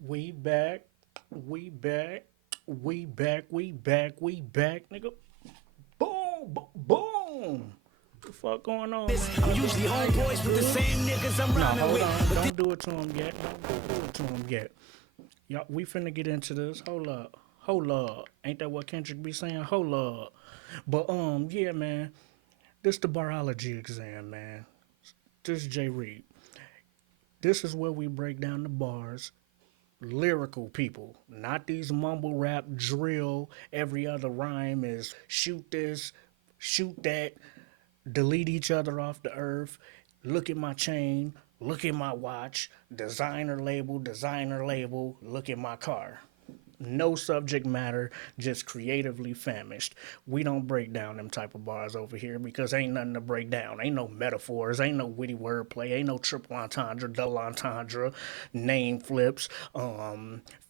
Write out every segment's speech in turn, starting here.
We back, we back, we back, we back, we back, nigga. Boom, boom. What the fuck going on, man? I'm usually homeboys with the same niggas I'm No, rhyming hold with. on. Don't do it to him yet. Don't do it to him yet. Y'all, we finna get into this. Hold up. Hold up. Ain't that what Kendrick be saying? Hold up. But, yeah, man. This the Bar-Ology exam, man. This is J. Reed. This is where we break down the bars, lyrical people, not these mumble rap drill. Every other rhyme is shoot this, shoot that, delete each other off the earth. Look at my chain, look at my watch, designer label, look at my car. No subject matter, just creatively famished. We don't break down them type of bars over here because ain't nothing to break down. Ain't no metaphors, ain't no witty wordplay, ain't no triple entendre, double entendre, name flips,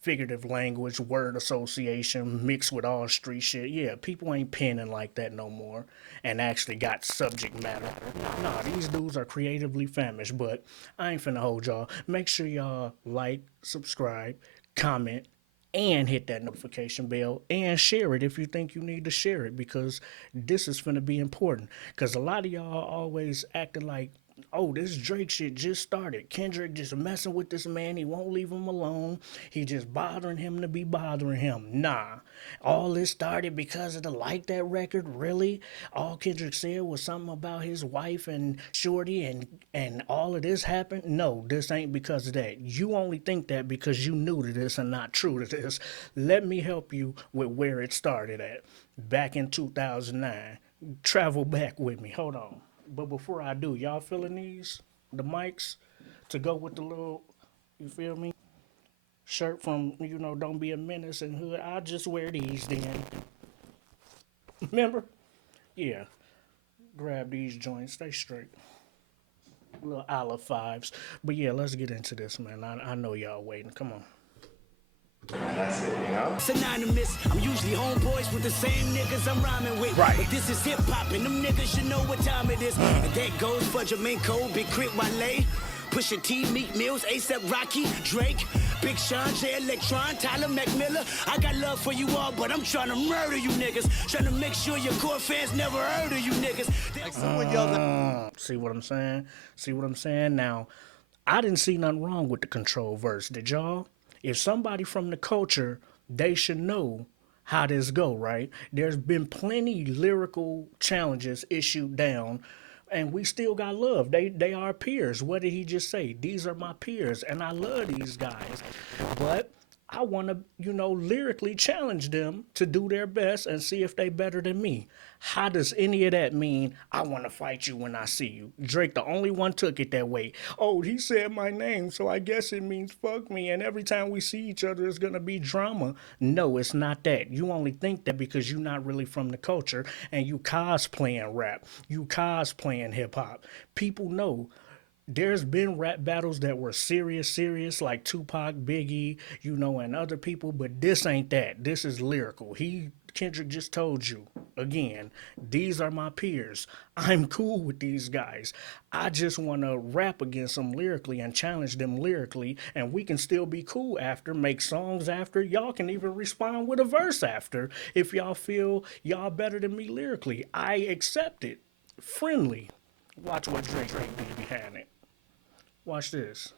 figurative language, word association mixed with all street shit. Yeah, people ain't penning like that no more and actually got subject matter. Nah, these dudes are creatively famished, but I ain't finna hold y'all. Make sure y'all like, subscribe, comment, and hit that notification bell and share it if you think you need to share it because this is going to be important because a lot of y'all always acting like, oh, this Drake shit just started. Kendrick just messing with this man. He won't leave him alone. He just bothering him to be bothering him. Nah. All this started because of the Like That record. Really? All Kendrick said was something about his wife and Shorty and all of this happened? No, this ain't because of that. You only think that because you new to this and not true to this. Let me help you with where it started at. Back in 2009. Travel back with me. Hold on. But before I do, y'all feeling these? The mics to go with the little, you feel me? Shirt from, Don't Be a Menace and Hood. I'll just wear these then. Remember? Yeah. Grab these joints. Stay straight. Little olive fives. But yeah, let's get into this, man. I know y'all waiting. Come on. And that's it, you know? Synonymous, I'm usually homeboys with the same niggas I'm rhyming with. Right. But this is hip hop and them niggas should know what time it is. And that goes for Jamaica, Big Crit Wale, Pusha T, Meek Mills, A$AP Rocky, Drake, Big Sean, J Electron, Tyler McMillan. I got love for you all, but I'm trying to murder you niggas. Trying to make sure your core fans never heard of you niggas. Like someone yelled at See what I'm saying? See what I'm saying? Now, I didn't see nothing wrong with the control verse. Did y'all? If somebody from the culture, they should know how this go, right? There's been plenty lyrical challenges issued down, and we still got love. They are peers. What did he just say? These are my peers, and I love these guys. But I want to, lyrically challenge them to do their best and see if they better than me. How does any of that mean I want to fight you when I see you? Drake, the only one, took it that way. Oh, he said my name, so I guess it means fuck me. And every time we see each other, it's going to be drama. No, it's not that. You only think that because you're not really from the culture and you cosplaying rap. You cosplaying hip hop. People know there's been rap battles that were serious, like Tupac, Biggie, and other people, but this ain't that. This is lyrical. Kendrick just told you, again, these are my peers. I'm cool with these guys. I just want to rap against them lyrically and challenge them lyrically, and we can still be cool after, make songs after. Y'all can even respond with a verse after if y'all feel y'all better than me lyrically. I accept it. Friendly. Watch what Drake did behind it. Watch this.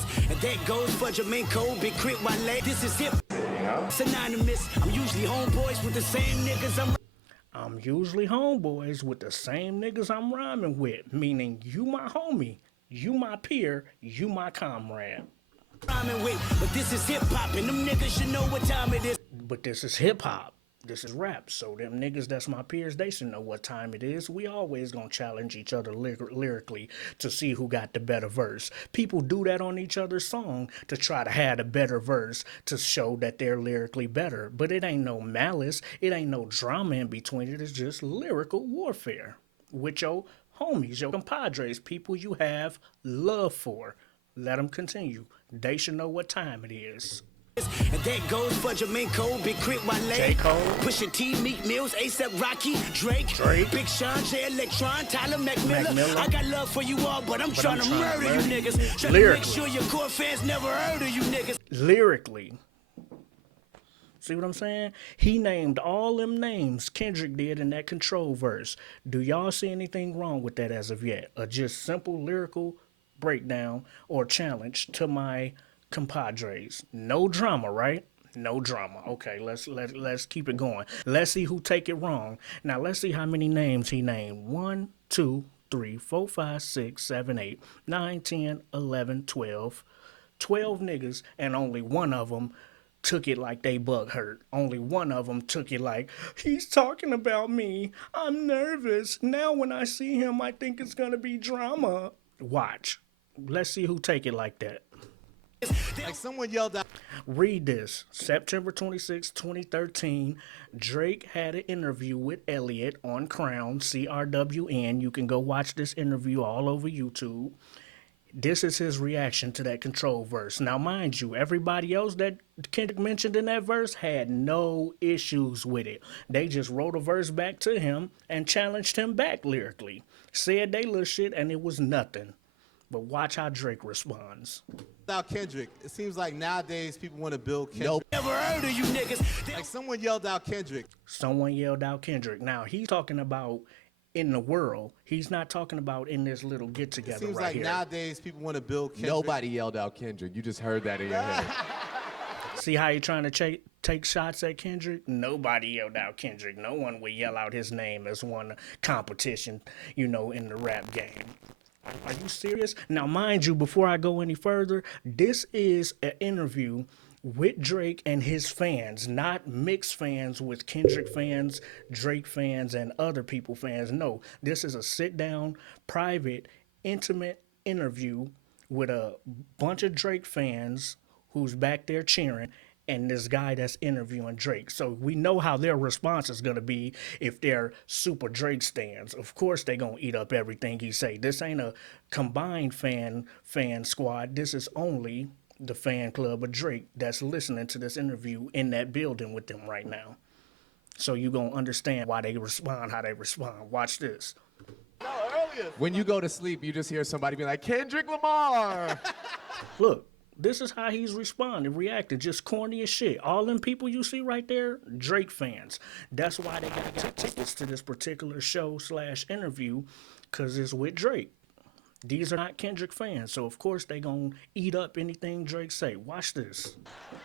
And that goes for Jamaica, Big Crit Wale. This is hip. you know? Synonymous, I'm usually homeboys with the same niggas I'm usually homeboys with the same niggas I'm rhyming with, meaning you my homie, you my peer, you my comrade. rhyming with. But this is hip hop and them niggas should know what time it is. But this is hip hop. This is rap. So them niggas that's my peers, they should know what time it is. We always gonna challenge each other lyrically to see who got the better verse. People do that on each other's song to try to have a better verse to show that they're lyrically better. But it ain't no malice. It ain't no drama in between it. It's just lyrical warfare with your homies, your compadres, people you have love for. Let them continue. They should know what time it is. And And that goes for Jamaica, Big Crit J. Wale, Cole. Pusha T, Meek Mills, A$AP Rocky, Drake, Big Sean, J Electron, Tyler Mac McMillan. Miller. I got love for you all, but I'm trying to murder you niggas. Trying to make Lyrically. sure your core fans never heard of you niggas. Lyrically. See what I'm saying? He named all them names Kendrick did in that Control verse. Do y'all see anything wrong with that as of yet? A just simple lyrical breakdown or challenge to my compadres. No drama, right? No drama. Okay, let's keep it going. Let's see who take it wrong. Now let's see how many names he named. 1, 2, 3, 4, 5, 6, 7, 8, 9, 10, 11, 12. 12 niggas, and only one of them took it like they bug hurt. Only one of them took it like, he's talking about me. I'm nervous. Now when I see him, I think it's going to be drama. Watch. Let's see who take it like that. Like someone yelled out. Read this. September 26, 2013, Drake had an interview with Elliot on Crown, CRWN. You can go watch this interview all over YouTube. This is his reaction to that Control verse. Now, mind you, everybody else that Kendrick mentioned in that verse had no issues with it. They just wrote a verse back to him and challenged him back lyrically. Said they little shit and it was nothing. But watch how Drake responds. Out Kendrick. It seems like nowadays people want to build Kendrick. Nope. Never heard of you niggas. Like someone yelled out Kendrick. Someone yelled out Kendrick. Now, he's talking about in the world. He's not talking about in this little get-together It seems right like here. nowadays people want to build Kendrick. Nobody yelled out Kendrick. You just heard that in your head. See how he trying to take shots at Kendrick? Nobody yelled out Kendrick. No one would yell out his name as one competition, in the rap game. Are you serious? Now, mind you, before I go any further, this is an interview with Drake and his fans, not mixed fans with Kendrick fans, Drake fans, and other people fans. No, this is a sit-down, private, intimate interview with a bunch of Drake fans who's back there cheering, and this guy that's interviewing Drake. So we know how their response is going to be if they're super Drake stans. Of course they're going to eat up everything he say. This ain't a combined fan squad. This is only the fan club of Drake that's listening to this interview in that building with them right now. So you going to understand why they respond how they respond. Watch this. When you go to sleep, you just hear somebody be like, Kendrick Lamar. Look. This is how he's responding, reacting, just corny as shit. All them people you see right there, Drake fans. That's why they got tickets to this particular show/interview, because it's with Drake. These are not Kendrick fans, so of course they gonna eat up anything Drake say. Watch this.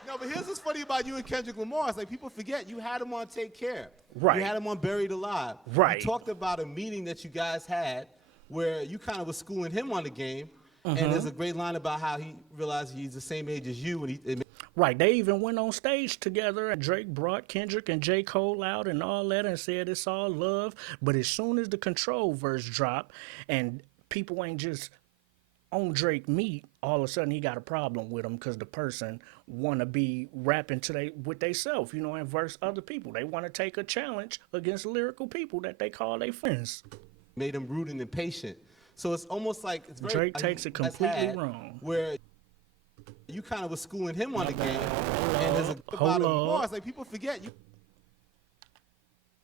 No, but here's what's funny about you and Kendrick Lamar. It's like people forget you had him on Take Care. Right. You had him on Buried Alive. Right. You talked about a meeting that you guys had where you kind of was schooling him on the game. And there's a great line about how he realized he's the same age as you. Right, they even went on stage together, and Drake brought Kendrick and J. Cole out and all that and said it's all love. But as soon as the Control verse dropped and people ain't just on Drake meet, all of a sudden he got a problem with him because the person want to be rapping with theyself, and verse other people. They want to take a challenge against lyrical people that they call their friends. Made him rude and impatient. So it's almost like it's very Drake takes it completely wrong. Where you kind of was schooling him on the game, and there's a about him more. It's like people forget you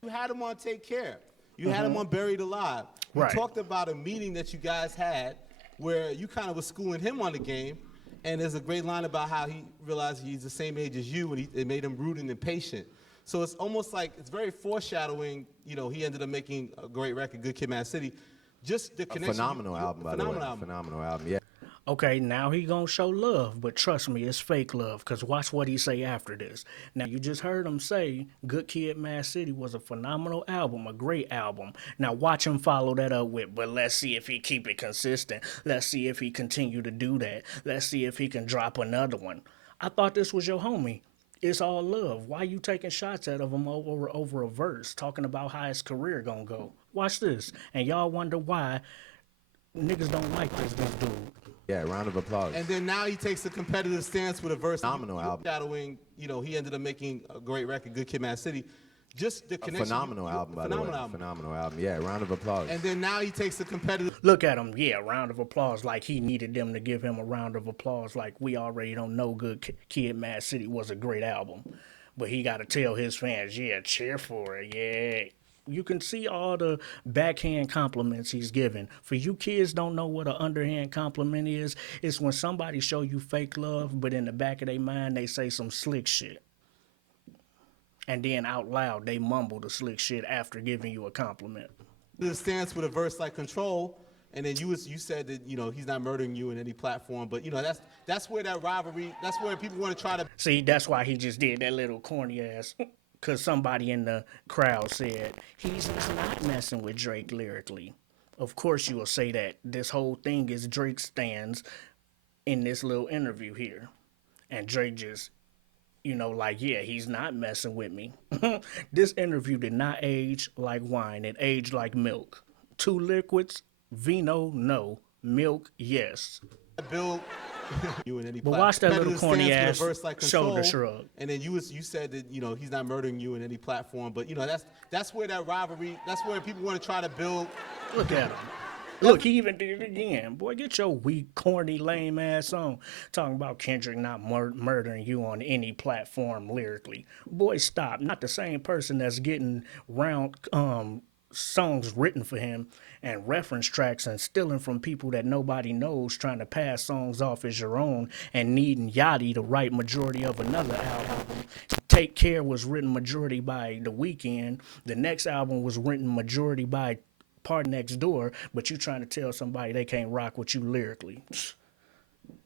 had him on Take Care. You had him on Buried Alive. You talked about a meeting that you guys had where you kind of was schooling him on the game, and there's a great line about how he realized he's the same age as you, and it made him rude and impatient. So it's almost like it's very foreshadowing. He ended up making a great record, Good Kid, Mad City. Just the connection. Phenomenal album, by the way. Phenomenal album, yeah. Okay, now he gonna show love, but trust me, it's fake love, because watch what he say after this. Now, you just heard him say Good Kid, Mad City was a phenomenal album, a great album. Now, watch him follow that up with, but let's see if he keep it consistent. Let's see if he continue to do that. Let's see if he can drop another one. I thought this was your homie. It's all love. Why you taking shots at him over a verse, talking about how his career gonna go? Watch this, and y'all wonder why niggas don't like this dude. Yeah, round of applause. And then now he takes a competitive stance with a verse. Phenomenal album. Shadowing, he ended up making a great record, Good Kid, Mad City. just the connection. Phenomenal album, by the way. Phenomenal album. Yeah, round of applause. And then now he takes the competitive. Look at him. Yeah, round of applause. Like he needed them to give him a round of applause. Like we already don't know Good Kid, Mad City was a great album. But he got to tell his fans, yeah, cheer for it. Yeah. You can see all the backhand compliments he's giving. For you kids don't know what an underhand compliment is, it's when somebody show you fake love, but in the back of their mind, they say some slick shit. And then out loud, they mumble the slick shit after giving you a compliment. The stance with a verse like Control, and then you said that, he's not murdering you in any platform, but, that's where that rivalry, that's where people want to try to... See, that's why he just did that little corny ass... Because somebody in the crowd said, he's not messing with Drake lyrically. Of course you will say that. This whole thing is Drake stands in this little interview here. And Drake just, yeah, he's not messing with me. This interview did not age like wine. It aged like milk. 2 liquids, vino, no. Milk, yes. Build... you in any but watch that little corny ass like shoulder shrug. And then you said that he's not murdering you in any platform, but that's where that rivalry, that's where people want to try to build. Look at him. Look, he even did it again. Boy, get your weak, corny, lame ass on. Talking about Kendrick not murdering you on any platform lyrically. Boy, stop. Not the same person that's getting round songs written for him and reference tracks and stealing from people that nobody knows, trying to pass songs off as your own and needing Yachty to write majority of another album. Take Care was written majority by The Weeknd. The next album was written majority by Party Next Door, but you trying to tell somebody they can't rock with you lyrically.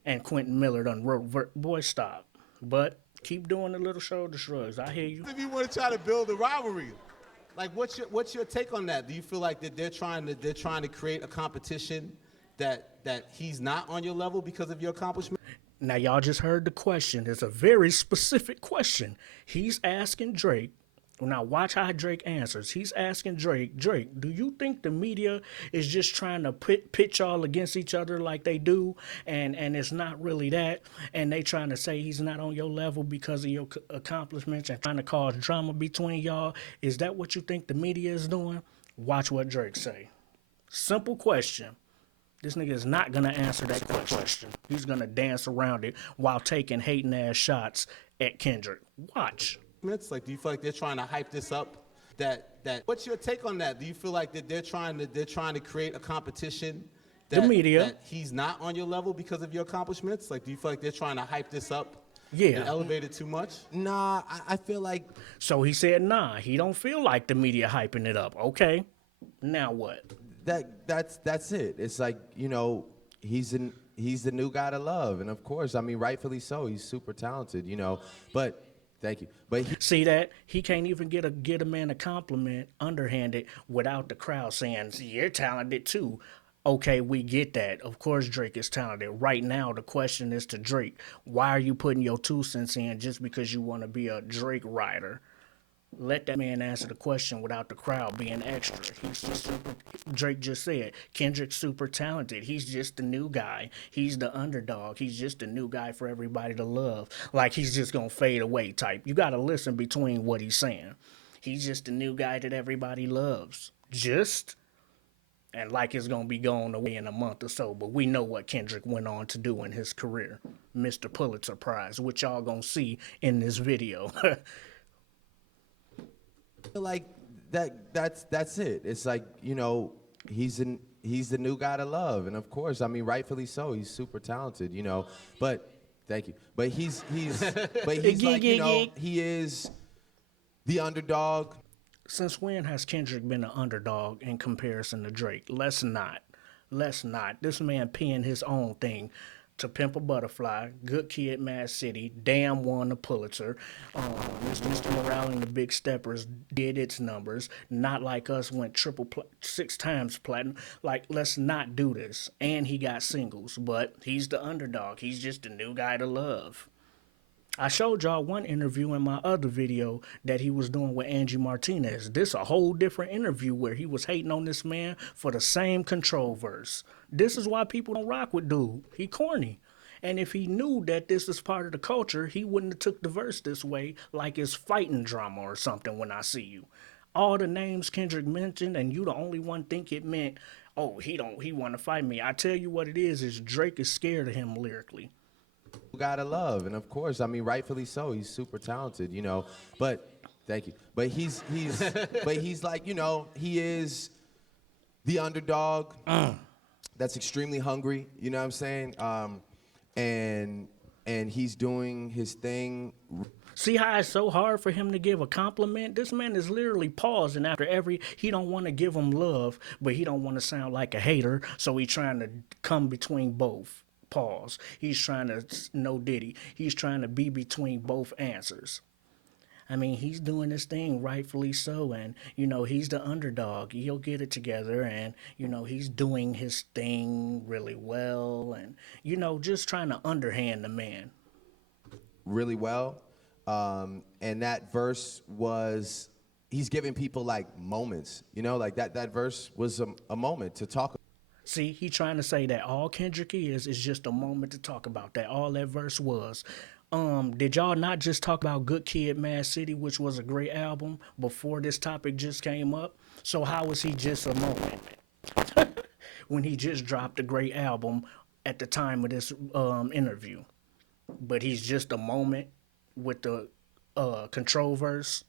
And Quentin Miller done wrote, boy, stop. But keep doing the little shoulder shrugs. I hear you. If you want to try to build a rivalry, like, what's your take on that? Do you feel like that they're trying to create a competition that he's not on your level because of your accomplishment? Now y'all just heard the question. It's a very specific question. He's asking Drake. Now watch how Drake answers. He's asking Drake, do you think the media is just trying to pitch y'all against each other like they do, and it's not really that, and they trying to say he's not on your level because of your accomplishments and trying to cause drama between y'all? Is that what you think the media is doing? Watch what Drake say. Simple question. This nigga is not going to answer that question. He's going to dance around it while taking hating ass shots at Kendrick. Watch. Like, do you feel like they're trying to hype this up? That what's your take on that? Do you feel like that they're trying to create a competition that he's not on your level because of your accomplishments? Like, do you feel like they're trying to hype this up? Yeah. And elevate it too much? Nah, I feel like... So he said, nah, he don't feel like the media hyping it up. Okay, now what? That's it. It's like, he's the new guy to love. And of course, I mean, rightfully so. He's super talented, but... Thank you. But see that? He can't even get a man a compliment underhanded without the crowd saying, you're talented too. Okay, we get that. Of course Drake is talented. Right now, the question is to Drake, why are you putting your 2 cents in just because you want to be a Drake writer? Let that man answer the question without the crowd being extra. He's just Drake just said, Kendrick's super talented. He's just the new guy. He's the underdog. He's just the new guy for everybody to love. Like he's just going to fade away type. You got to listen between what he's saying. He's just the new guy that everybody loves. Just, and like it's going to be going away in a month or so. But we know what Kendrick went on to do in his career. Mr. Pulitzer Prize, which y'all going to see in this video. feel like that's it. It's like, he's the new guy to love, and of course, I mean, rightfully so. He's super talented, But thank you. But he's like, he is the underdog. Since when has Kendrick been an underdog in comparison to Drake? Let's not. This man penned his own thing. To Pimp a Butterfly, Good Kid, Mad City, Damn won the Pulitzer. Mr. Morale and the Big Steppers did its numbers. Not Like Us went 6 times platinum. Like, let's not do this. And he got singles, but he's the underdog. He's just the new guy to love. I showed y'all one interview in my other video that he was doing with Angie Martinez. This a whole different interview where he was hating on this man for the same control verse. This is why people don't rock with dude. He corny. And if he knew that this is part of the culture, he wouldn't have took the verse this way, like it's fighting drama or something. When I see you, all the names Kendrick mentioned, and you the only one think it meant, oh, he want to fight me. I tell you what it is Drake is scared of him lyrically. Gotta love, and of course, I mean, rightfully so. He's super talented, you know. But thank you. But he's like, you know, he is the underdog that's extremely hungry. You know what I'm saying? And he's doing his thing. See how it's so hard for him to give a compliment? This man is literally pausing after he don't want to give him love, but he don't want to sound like a hater, so he's trying to come between both. Pause. He's trying to, no Diddy, he's trying to be between both answers. I mean, he's doing this thing rightfully so, and, you know, he's the underdog. He'll get it together, and, you know, he's doing his thing really well, and, you know, just trying to underhand the man. Really well. And that verse was, he's giving people like moments, you know, like that verse was a moment to talk about. See, he trying to say that all Kendrick is just a moment to talk about that. All that verse was. Did y'all not just talk about Good Kid, Mad City, which was a great album before this topic just came up? So how was he just a moment when he just dropped a great album at the time of this interview? But he's just a moment with the control verse.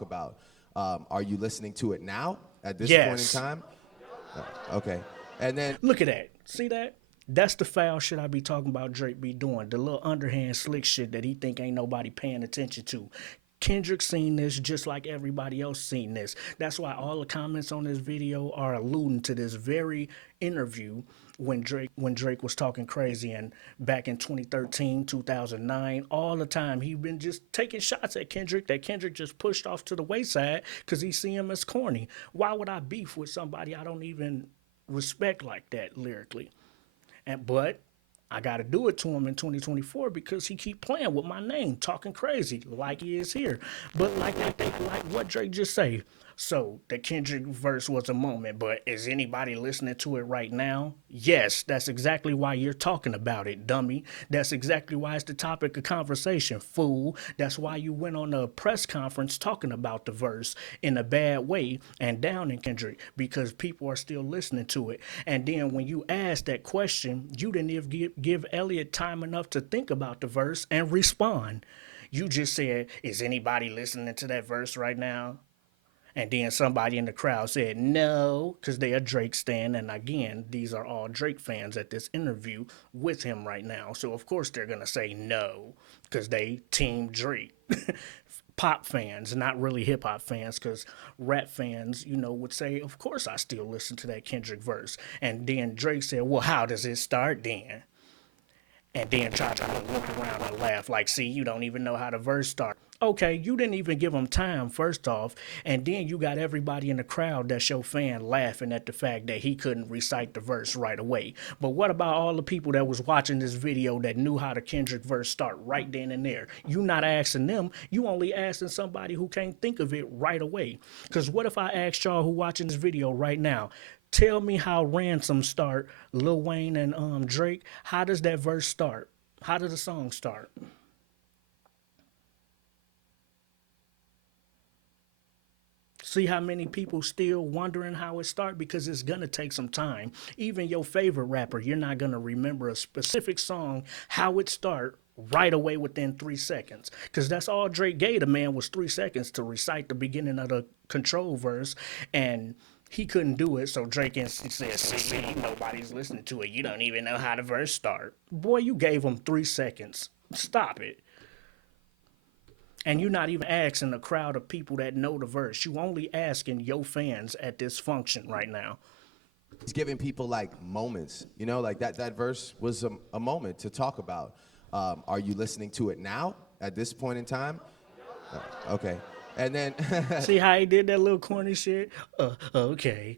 About, are you listening to it now at this Yes. point in time? Okay. And then Look at that. See that? That's the foul shit I be talking about Drake be doing. The little underhand slick shit that he think ain't nobody paying attention to. Kendrick seen this just like everybody else seen this. That's why all the comments on this video are alluding to this very interview when Drake was talking crazy, and back in 2013, 2009, all the time he been just taking shots at Kendrick that Kendrick just pushed off to the wayside because he see him as corny. Why would I beef with somebody I don't even respect like that lyrically? But I got to do it to him in 2024 because he keep playing with my name, talking crazy like he is here. But like what Drake just say. So the Kendrick verse was a moment, but is anybody listening to it right now? Yes, that's exactly why you're talking about it, dummy. That's exactly why it's the topic of conversation, fool. That's why you went on a press conference talking about the verse in a bad way and down in Kendrick, because people are still listening to it. And then when you asked that question, you didn't even give Elliot time enough to think about the verse and respond. You just said, is anybody listening to that verse right now? And then somebody in the crowd said no, because they are Drake stan. And again, these are all Drake fans at this interview with him right now. So of course they're going to say no, because they team Drake. Pop fans, not really hip hop fans, because rap fans, you know, would say, of course I still listen to that Kendrick verse. And then Drake said, well, how does it start then? And then try to look around and laugh like, see, you don't even know how the verse starts. Okay, you didn't even give him time, first off, and then you got everybody in the crowd that's your fan laughing at the fact that he couldn't recite the verse right away. But what about all the people that was watching this video that knew how the Kendrick verse start right then and there? You not asking them, you only asking somebody who can't think of it right away. Because what if I asked y'all who watching this video right now, tell me how Ransom start, Lil Wayne and Drake, how does that verse start? How does the song start? See how many people still wondering how it started? Because it's going to take some time. Even your favorite rapper, you're not going to remember a specific song, how it start right away within 3 seconds. Because that's all Drake gave the man was 3 seconds to recite the beginning of the control verse. And he couldn't do it, so Drake said, see, nobody's listening to it. You don't even know how the verse start. Boy, you gave him 3 seconds. Stop it. And you're not even asking a crowd of people that know the verse. You only asking your fans at this function right now. he's giving people like moments, you know, like that verse was a moment to talk about. Are you listening to it now at this point in time? Okay. And then see how he did that little corny shit? Okay.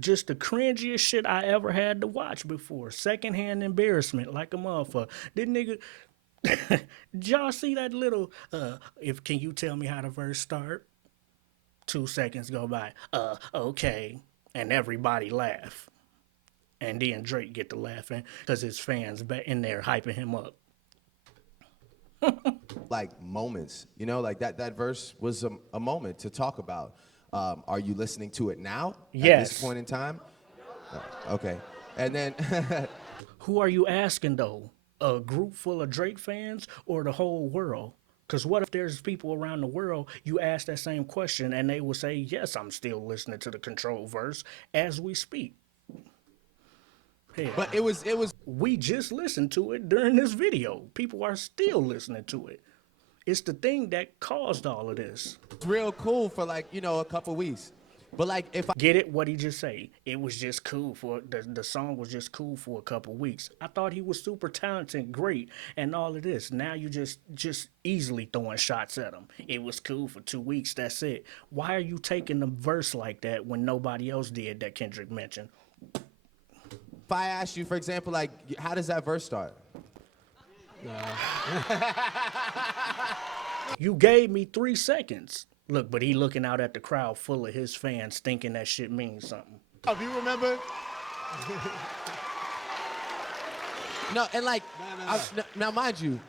Just the cringiest shit I ever had to watch before. Secondhand embarrassment like a motherfucker. This nigga, did y'all see that little, can you tell me how the verse start? 2 seconds go by. Okay. And everybody laugh. And then Drake get to laughing because his fans back in there hyping him up. Like moments, you know, like that verse was a moment to talk about. Are you listening to it now? Yes. At this point in time? Okay. And then Who are you asking though? A group full of Drake fans or the whole world? Because what if there's people around the world, you ask that same question and they will say, yes, I'm still listening to the Control verse as we speak. Hell, but it was we just listened to it during this video. People are still listening to it. It's the thing that caused all of this. real cool for like, you know, a couple weeks. But like if I Get it? What he just say? It was just cool for the song was just cool for a couple weeks. I thought he was super talented, great, and all of this. Now you just easily throwing shots at him. It was cool for 2 weeks. That's it. Why are you taking the verse like that when nobody else did that Kendrick mentioned? if I ask you, for example, like how does that verse start? You gave me 3 seconds. Look, but he looking out at the crowd full of his fans thinking that shit means something. Oh, you remember? No, and like No. now mind you,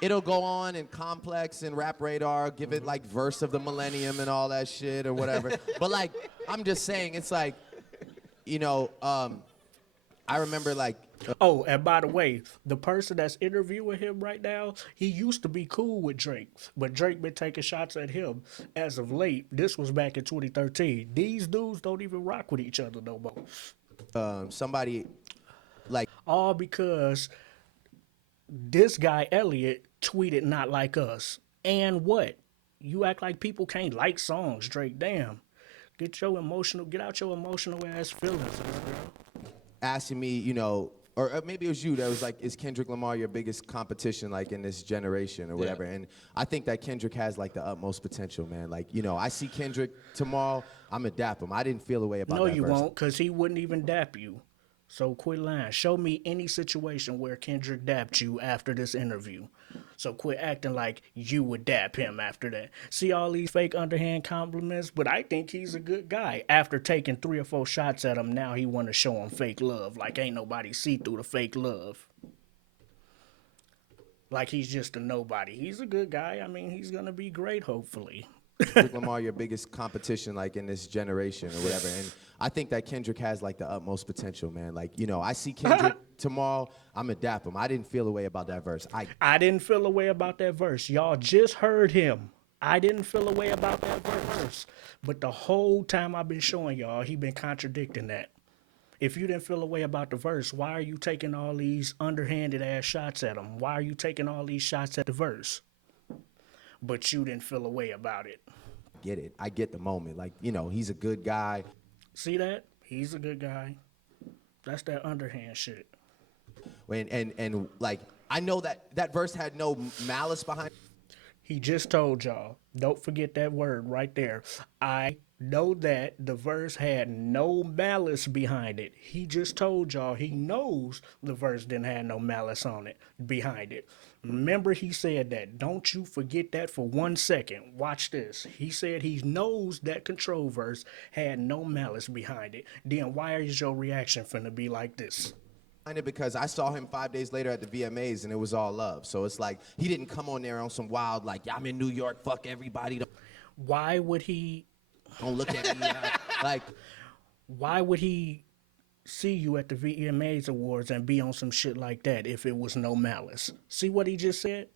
it'll go on in Complex and Rap Radar, give it like verse of the millennium and all that shit or whatever. But like I'm just saying, it's like, you know, I remember like Oh, and by the way, the person that's interviewing him right now, he used to be cool with Drake, but Drake been taking shots at him as of late. This was back in 2013. These dudes don't even rock with each other no more. somebody like All because this guy, Elliot, tweeted not like us. And what? You act like people can't like songs, Drake. Damn. Get out your emotional ass feelings, girl. asking me, you know, or maybe it was you that was like, is Kendrick Lamar your biggest competition, like in this generation or whatever? Yeah. And I think that Kendrick has like the utmost potential, man. Like, you know, I see Kendrick tomorrow, I'm gonna dap him. I didn't feel a way about No, that you verse. won't, because he wouldn't even dap you. So quit lying. Show me any situation where Kendrick dapped you after this interview. So quit acting like you would dap him after that. See all these fake underhand compliments, but I think he's a good guy. After taking 3 or 4 shots at him, now he want to show him fake love. Like ain't nobody see through the fake love. Like he's just a nobody. He's a good guy. I mean, he's going to be great, hopefully. Kendrick Lamar your biggest competition, like in this generation or whatever. And I think that Kendrick has like the utmost potential, man. Like, you know, I see Kendrick tomorrow, I'm gonna dap him. I didn't feel a way about that verse. I didn't feel a way about that verse. Y'all just heard him. I didn't feel a way about that verse. But the whole time I've been showing y'all, he been contradicting that. If you didn't feel a way about the verse, why are you taking all these underhanded ass shots at him? Why are you taking all these shots at the verse? But you didn't feel a way about it. Get it. I get the moment. Like, you know, he's a good guy. See that? He's a good guy. That's that underhand shit. And like, I know that verse had no malice behind it. He just told y'all, don't forget that word right there. I know that the verse had no malice behind it. He just told y'all he knows the verse didn't have no malice on it, behind it. Remember he said that. Don't you forget that for 1 second. Watch this. He said he knows that Control verse had no malice behind it. Then why is your reaction finna be like this? Because I saw him 5 days later at the VMAs and it was all love. So it's like he didn't come on there on some wild like, yeah, I'm in New York, fuck everybody. Why would he? Don't look at me. Like, Why would he see you at the VMAs awards and be on some shit like that if it was no malice? See what he just said?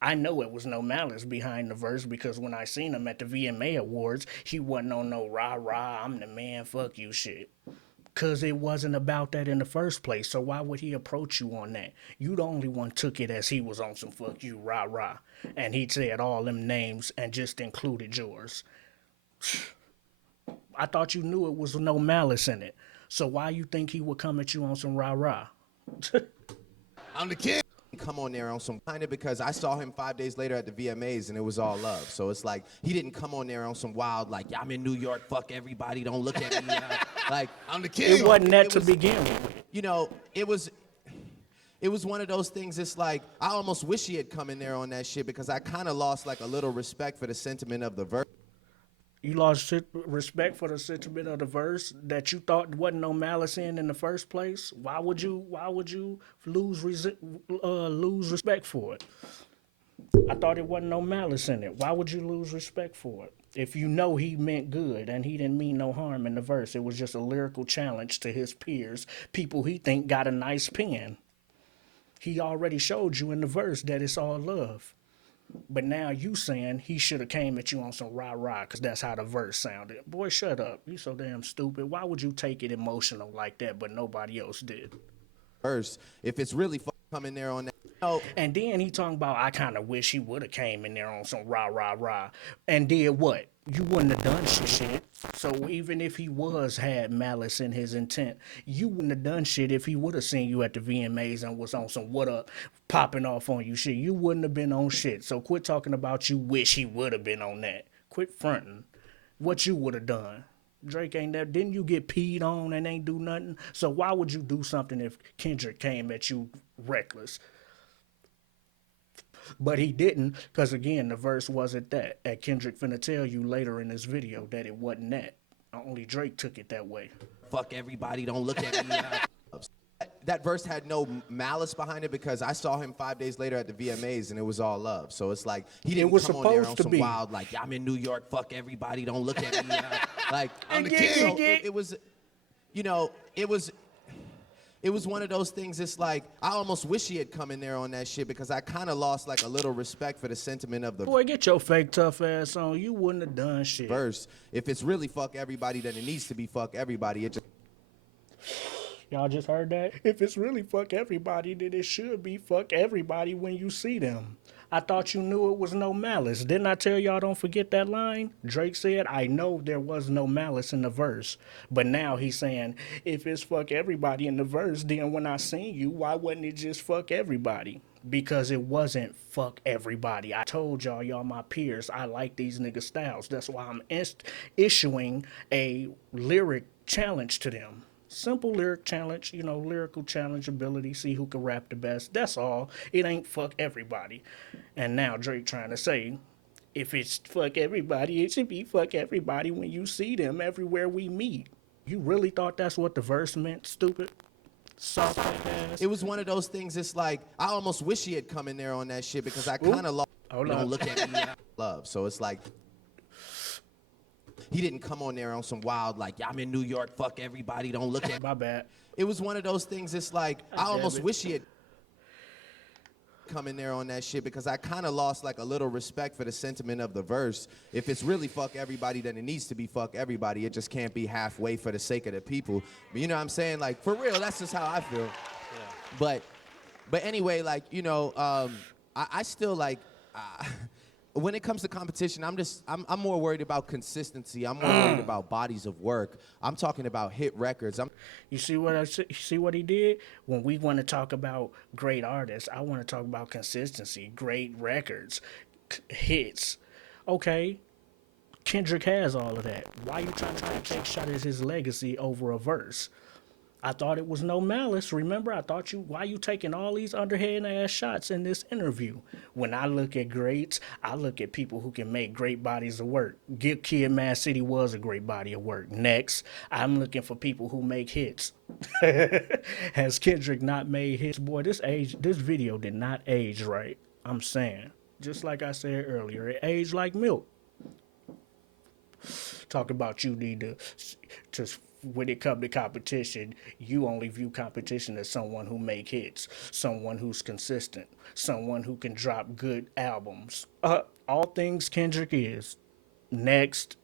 I know it was no malice behind the verse because when I seen him at the VMA awards, he wasn't on no rah rah, I'm the man, fuck you shit. Because it wasn't about that in the first place. So why would he approach you on that? You the only one took it as he was on some fuck you, rah rah. And he said all them names and just included yours. I thought you knew it was no malice in it. So why you think he would come at you on some rah rah? I'm the kid. come on there on some kind of because I saw him 5 days later at the VMAs and it was all love. So it's like he didn't come on there on some wild like, yeah, I'm in New York, fuck everybody, don't look at me. Like I'm the kid. It wasn't that to begin with. You know, it was one of those things. It's like I almost wish he had come in there on that shit because I kind of lost like a little respect for the sentiment of the verse. You lost respect for the sentiment of the verse that you thought wasn't no malice in the first place. Why would you? Why would you lose respect for it? I thought it wasn't no malice in it. Why would you lose respect for it? If you know he meant good and he didn't mean no harm in the verse, it was just a lyrical challenge to his peers, people he think got a nice pen. He already showed you in the verse that it's all love. But now you saying he should have came at you on some rah-rah because that's how the verse sounded. Boy, shut up. You so damn stupid. Why would you take it emotional like that but nobody else did? Verse, if it's really coming there on that. Oh. And then he talking about, I kind of wish he would have came in there on some rah-rah-rah. And did what? You wouldn't have done shit. So even if he had malice in his intent, you wouldn't have done shit if he would have seen you at the VMAs and was on some what up, popping off on you shit. You wouldn't have been on shit. So quit talking about you wish he would have been on that. Quit fronting. What you would have done. Drake ain't that. Didn't you get peed on and ain't do nothing? So why would you do something if Kendrick came at you reckless? But he didn't, because again, the verse wasn't that. And Kendrick finna tell you later in this video that it wasn't that. Only Drake took it that way. Fuck everybody, don't look at me. That verse had no malice behind it because I saw him 5 days later at the VMAs and it was all love. So it's like he didn't come on there on some wild like I'm in New York, fuck everybody, don't look at me. Like I'm the king. So it was, you know, it was one of those things. It's like I almost wish he had come in there on that shit because I kind of lost like a little respect for the sentiment of the boy. Get your fake tough ass on. You wouldn't have done shit. Verse. If it's really fuck everybody, then it needs to be fuck everybody. It just. Y'all just heard that? If it's really fuck everybody, then it should be fuck everybody when you see them. I thought you knew it was no malice. Didn't I tell y'all don't forget that line? Drake said, I know there was no malice in the verse. But now he's saying, if it's fuck everybody in the verse, then when I seen you, why wasn't it just fuck everybody? Because it wasn't fuck everybody. I told y'all my peers, I like these nigga styles. That's why I'm issuing a lyric challenge to them. Simple lyric challenge, you know, lyrical challenge ability, see who can rap the best. That's all. It ain't fuck everybody. And now Drake trying to say, if it's fuck everybody, it should be fuck everybody when you see them everywhere we meet. You really thought that's what the verse meant, stupid? Soft ass. It was one of those things. It's like I almost wish he had come in there on that shit because I kind of lost. Don't look at me, love. So it's like. He didn't come on there on some wild, like, I'm in New York, fuck everybody, don't look at me. My bad. It was one of those things, it's like, I almost wish he had come in there on that shit because I kind of lost, like, a little respect for the sentiment of the verse. If it's really fuck everybody, then it needs to be fuck everybody. It just can't be halfway for the sake of the people. But you know what I'm saying? Like, for real, that's just how I feel. Yeah. But anyway, like, you know, I still, like... when it comes to competition, I'm more worried about consistency. I'm more worried about bodies of work. I'm talking about hit records. You see what he did? When we want to talk about great artists, I want to talk about consistency, great records, hits. Okay, Kendrick has all of that. Why you trying to take shot at his legacy over a verse? I thought it was no malice. Remember, why you taking all these underhand ass shots in this interview? When I look at greats, I look at people who can make great bodies of work. Give Kid Mad City was a great body of work. Next, I'm looking for people who make hits. Has Kendrick not made hits? Boy, this video did not age right. I'm saying, just like I said earlier, it aged like milk. Talk about you need to when it comes to competition, you only view competition as someone who make hits, someone who's consistent, someone who can drop good albums. All things Kendrick is. Next,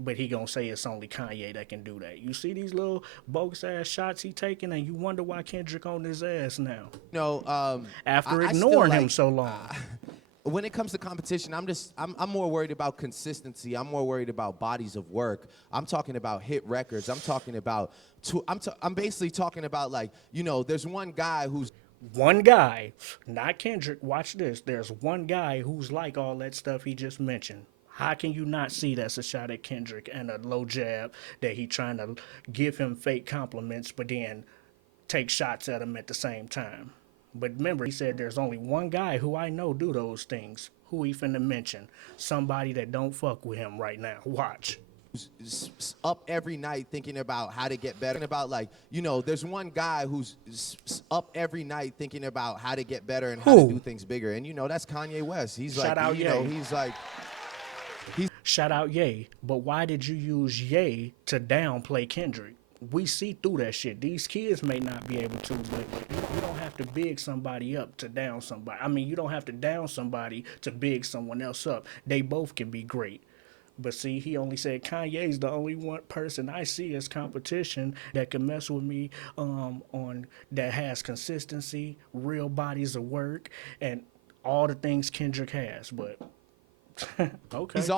but he gonna say it's only Kanye that can do that. You see these little bogus ass shots he taking, and you wonder why Kendrick on his ass now. No, after ignoring him so long. When it comes to competition, I'm more worried about consistency. I'm more worried about bodies of work. I'm talking about hit records. I'm talking about I'm basically talking about, like, you know, there's one guy who's one guy, not Kendrick. Watch this. There's one guy who's like all that stuff he just mentioned. How can you not see that's a shot at Kendrick and a low jab that he trying to give him fake compliments, but then take shots at him at the same time? But remember, he said there's only one guy who I know do those things. Who he finna mention? Somebody that don't fuck with him right now. Watch. Up every night thinking about how to get better. And about like, you know, there's one guy who's up every night thinking about how to get better and how to do things bigger. And you know, that's Kanye West. He's Shout like, out you Ye. know, he's like, Shout out Ye. But why did you use Ye to downplay Kendrick? We see through that shit. These kids may not be able to, but you don't have to big somebody up to down somebody. I mean, you don't have to down somebody to big someone else up. They both can be great. But see, he only said Kanye's the only one person I see as competition that can mess with me on that has consistency, real bodies of work, and all the things Kendrick has. But okay, he's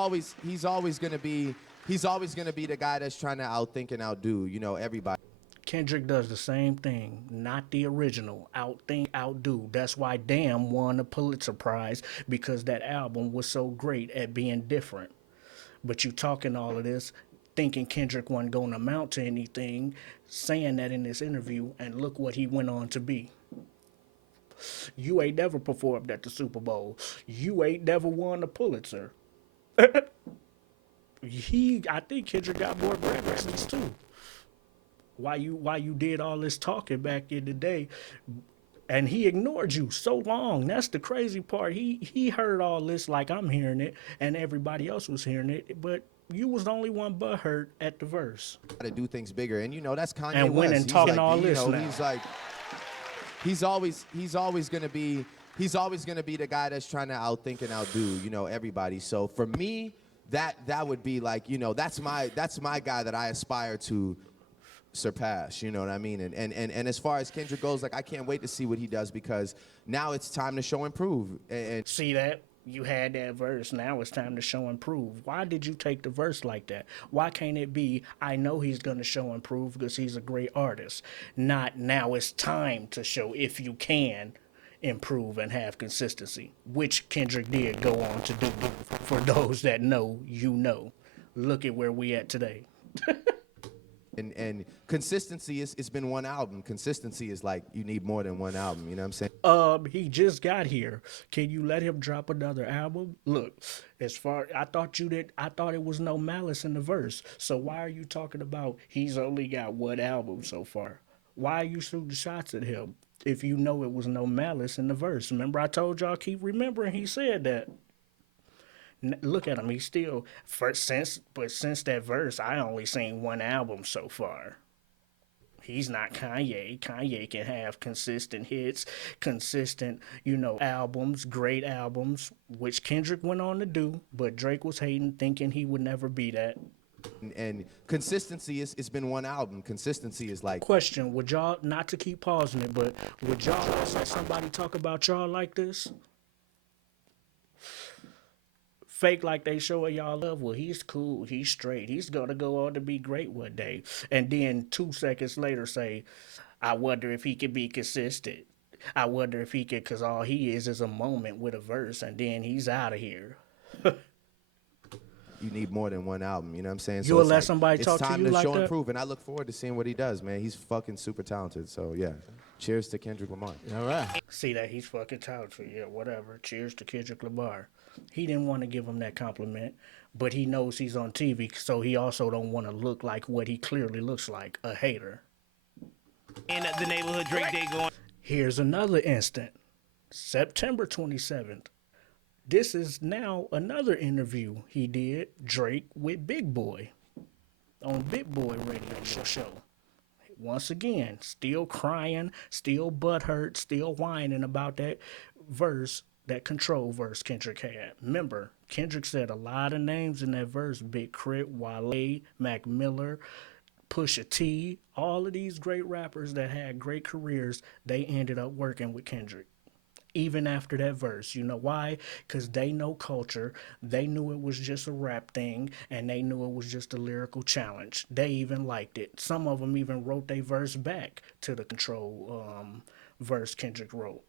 always gonna be the guy that's trying to outthink and outdo, you know, everybody. Kendrick does the same thing, not the original. Outthink, outdo. That's why Damn won a Pulitzer Prize, because that album was so great at being different. But you talking all of this, thinking Kendrick wasn't going to amount to anything, saying that in this interview, and look what he went on to be. You ain't never performed at the Super Bowl. You ain't never won a Pulitzer. I think Kendrick got more Grammys too. Why you did all this talking back in the day, and he ignored you so long. That's the crazy part. He heard all this like I'm hearing it, and everybody else was hearing it, but you was the only one butthurt at the verse. To do things bigger, and you know that's Kanye and West. went and He's talking like, all you this know, now. he's like, he's always gonna be the guy that's trying to outthink and outdo, you know, everybody. So for me, that would be like, you know, that's my guy that I aspire to surpass, you know what I mean? And as far as Kendrick goes, like, I can't wait to see what he does, because now it's time to show and prove. And See that? You had that verse. Now it's time to show and prove. Why did you take the verse like that? Why can't it be, I know he's going to show and prove because he's a great artist? Not, now it's time to show if you can improve and have consistency, which Kendrick did go on to do. For those that know, you know. Look at where we at today. And consistency it's been one album. Consistency is like, you need more than one album, you know what I'm saying? He just got here. Can you let him drop another album? Look, I thought it was no malice in the verse. So why are you talking about he's only got one album so far? Why are you shooting shots at him if you know it was no malice in the verse? Remember, I told y'all, keep remembering he said that. Look at him. He's still since that verse, I only seen one album so far. He's not Kanye. Kanye can have consistent hits, consistent, albums, great albums, which Kendrick went on to do, but Drake was hating, thinking he would never be that. And consistency it's been one album. Consistency is like. Question, would y'all, not to keep pausing it, but would y'all let somebody talk about y'all like this? Fake like they showing y'all love. Well, he's cool, he's straight, he's gonna go on to be great one day, and then 2 seconds later say, I wonder if he can be consistent. I wonder if he could, because all he is a moment with a verse, and then he's out of here. You need more than one album, you know what I'm saying? You'll let somebody talk to you like that? It's time to show and prove, and I look forward to seeing what he does, man. He's fucking super talented, so yeah. Cheers to Kendrick Lamar. All right. See that? He's fucking talented. Yeah, whatever. Cheers to Kendrick Lamar. He didn't want to give him that compliment, but he knows he's on TV, so he also don't want to look like what he clearly looks like, a hater. In the neighborhood Drake Day going. Here's another instant. September 27th. This is now another interview he did, Drake with Big Boy, on Big Boy radio show. Once again, still crying, still butthurt, still whining about that verse, that Control verse Kendrick had. Remember, Kendrick said a lot of names in that verse: Big Crit, Wale, Mac Miller, Pusha T, all of these great rappers that had great careers, they ended up working with Kendrick. Even after that verse. You know why? Because they know culture. They knew it was just a rap thing, and they knew it was just a lyrical challenge. They even liked it. Some of them even wrote their verse back to the Control verse Kendrick wrote.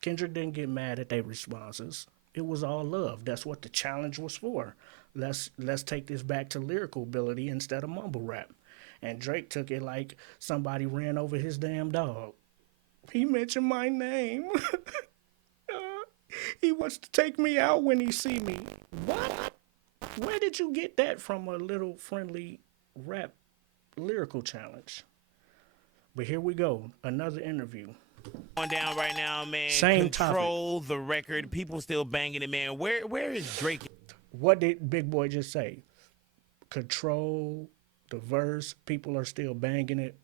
Kendrick didn't get mad at their responses. It was all love. That's what the challenge was for. Let's take this back to lyrical ability instead of mumble rap. And Drake took it like somebody ran over his damn dog. He mentioned my name. He wants to take me out when he see me. What? Where did you get that from? A little friendly rap lyrical challenge. But here we go. Another interview. Going down right now, man. Same Control the record. People still banging it, man. Where is Drake? What did Big Boy just say? Control the verse. People are still banging it.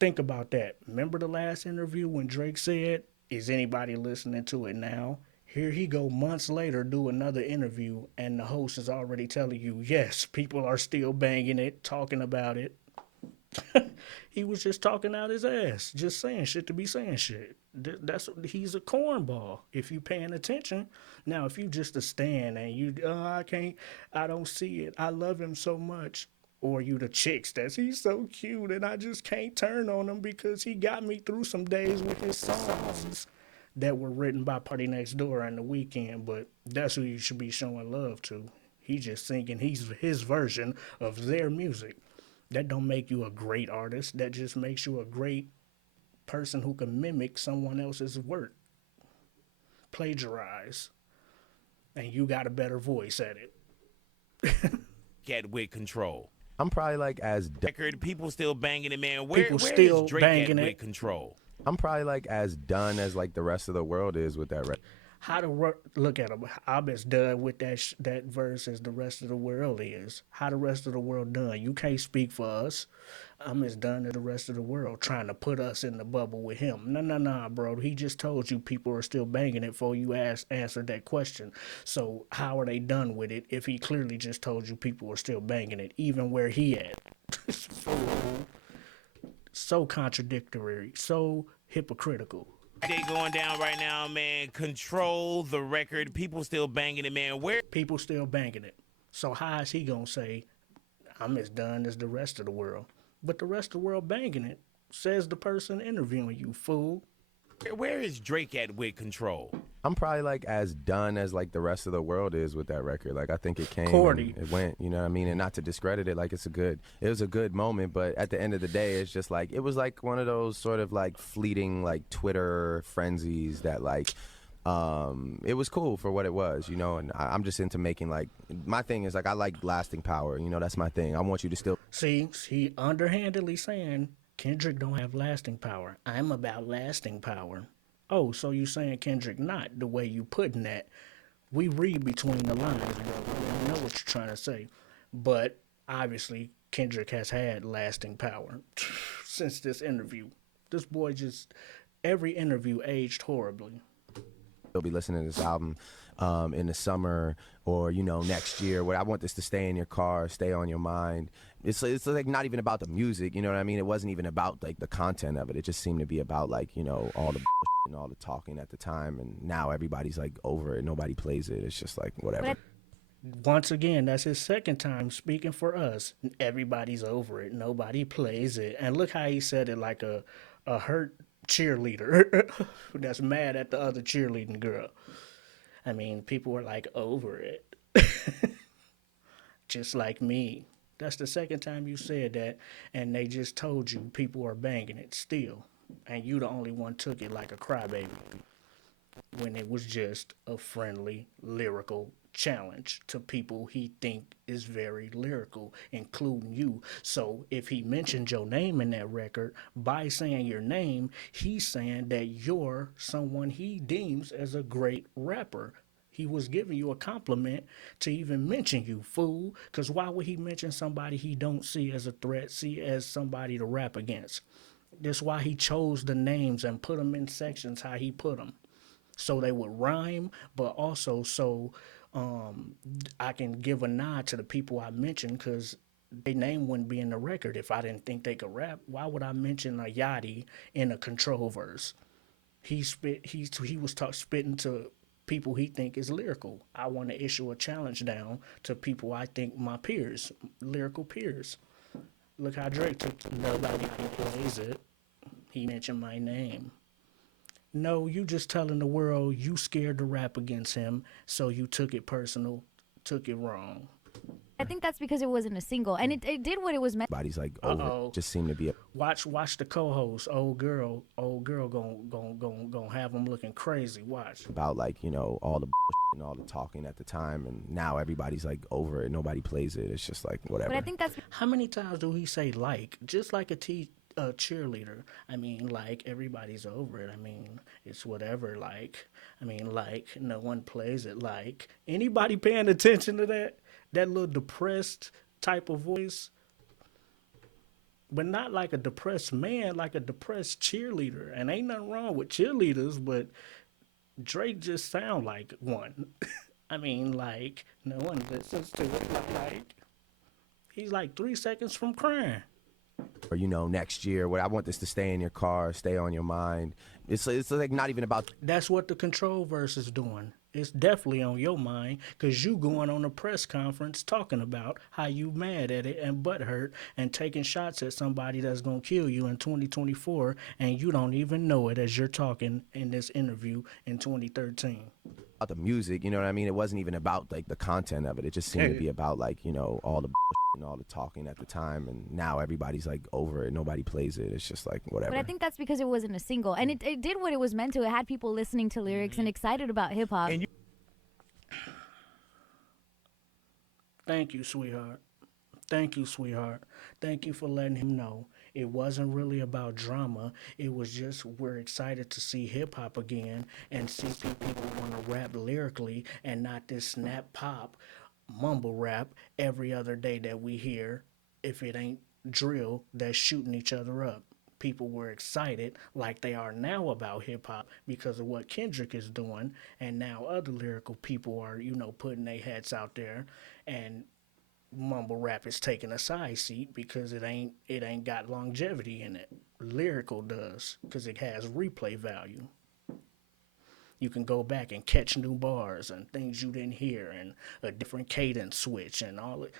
Think about that. Remember the last interview when Drake said, "Is anybody listening to it now?" Here he go months later do another interview and the host is already telling you, yes, people are still banging it, talking about it. He was just talking out his ass, just saying shit to be saying shit. He's a cornball if you paying attention. Now, if you just a stan and you, I don't see it. I love him so much. Or you the chicks that's he's so cute and I just can't turn on him because he got me through some days with his songs that were written by Party Next Door on the weekend, but that's who you should be showing love to. He's just singing his version of their music. That don't make you a great artist. That just makes you a great person who can mimic someone else's work. Plagiarize. And you got a better voice at it. Get with control. I'm probably like as Record. People still banging it, man. People Where still is Drake banging at it. with control? I'm probably like as done as like the rest of the world is with that record. Look at him. I'm as done with that verse as the rest of the world is. How the rest of the world done? You can't speak for us. I'm as done as the rest of the world trying to put us in the bubble with him. No, bro. He just told you people are still banging it before you answered that question. So how are they done with it if he clearly just told you people are still banging it, even where he at? So contradictory, so hypocritical. They going down right now, man. Control the record. People still banging it, man. Where? People still banging it. So how is he gonna say, I'm as done as the rest of the world? But the rest of the world banging it, says the person interviewing you, fool. Where is Drake at with control? I'm probably like as done as like the rest of the world is with that record. Like I think it came, Cordy. and it went. You know what I mean? And not to discredit it, like it was a good moment. But at the end of the day, it's just like it was like one of those sort of like fleeting like Twitter frenzies that like. It was cool for what it was, you know, and I'm just into making like my thing is like I like lasting power, you know, that's my thing. I want you to still See, he underhandedly saying Kendrick don't have lasting power. I'm about lasting power. Oh, so you saying Kendrick not the way you putting that? We read between the lines, bro. We know what you're trying to say, but obviously Kendrick has had lasting power since this interview. This boy just every interview aged horribly. be listening to this album in the summer or, you know, next year, where I want this to stay in your car, stay on your mind. It's like not even about the music, you know what I mean? It wasn't even about like the content of it. It just seemed to be about like, you know, all the and all the talking at the time, and now everybody's like over it. Nobody plays it. It's just like whatever. Once again, that's his second time speaking for us. Everybody's over it. Nobody plays it. And look how he said it like a hurt cheerleader that's mad at the other cheerleading girl. I mean, people were like over it. Just like me. That's the second time you said that, and they just told you people are banging it still. And you the only one took it like a crybaby when it was just a friendly lyrical challenge to people he think is very lyrical, including you. So if he mentioned your name in that record, by saying your name, he's saying that you're someone he deems as a great rapper. He was giving you a compliment to even mention you, fool. Because why would he mention somebody he don't see as a threat, see as somebody to rap against? That's why he chose the names and put them in sections how he put them. So they would rhyme, but also so I can give a nod to the people I mentioned because their name wouldn't be in the record if I didn't think they could rap. Why would I mention a Yachty in a control verse? He was spitting to people he think is lyrical. I want to issue a challenge down to people I think my peers, lyrical peers. Look how Drake took nobody plays it. He mentioned my name. No, you just telling the world you scared to rap against him, so you took it personal, took it wrong. I think that's because it wasn't a single, and it did what it was meant. Everybody's like over it. Just seemed to be a Watch the co-host, old girl gonna have him looking crazy. Watch. about like, you know, all the and all the talking at the time, and now everybody's like over it. Nobody plays it. It's just like whatever. But I think that's How many times do he say like? Just like a cheerleader. I mean, like everybody's over it. I mean, it's whatever. Like, I mean, like no one plays it. Like anybody paying attention to that? That little depressed type of voice, but not like a depressed man, like a depressed cheerleader. And ain't nothing wrong with cheerleaders, but Drake just sound like one. I mean, like no one listens to it. Like he's like 3 seconds from crying. Or, you know, next year, what I want this to stay in your car, stay on your mind. It's like not even about. That's what the control verse is doing. It's definitely on your mind because you going on a press conference talking about how you mad at it and butthurt and taking shots at somebody that's going to kill you in 2024 and you don't even know it as you're talking in this interview in 2013. About the music, you know what I mean? It wasn't even about like the content of it. It just seemed to be about like, you know, all the and all the talking at the time, and now everybody's like over it. Nobody plays it. It's just like whatever. But I think that's because it wasn't a single, and it did what it was meant to. It had people listening to lyrics and excited about hip hop. Thank you, sweetheart. Thank you, sweetheart. Thank you for letting him know it wasn't really about drama. It was just we're excited to see hip hop again and see people want to rap lyrically and not this snap pop mumble rap every other day that we hear. If it ain't drill that's shooting each other up. People were excited like they are now about hip hop because of what Kendrick is doing, and now other lyrical people are, you know, putting their hats out there, and mumble rap is taking a side seat because it ain't got longevity in it. Lyrical does because it has replay value. You can go back and catch new bars and things you didn't hear and a different cadence switch and all it.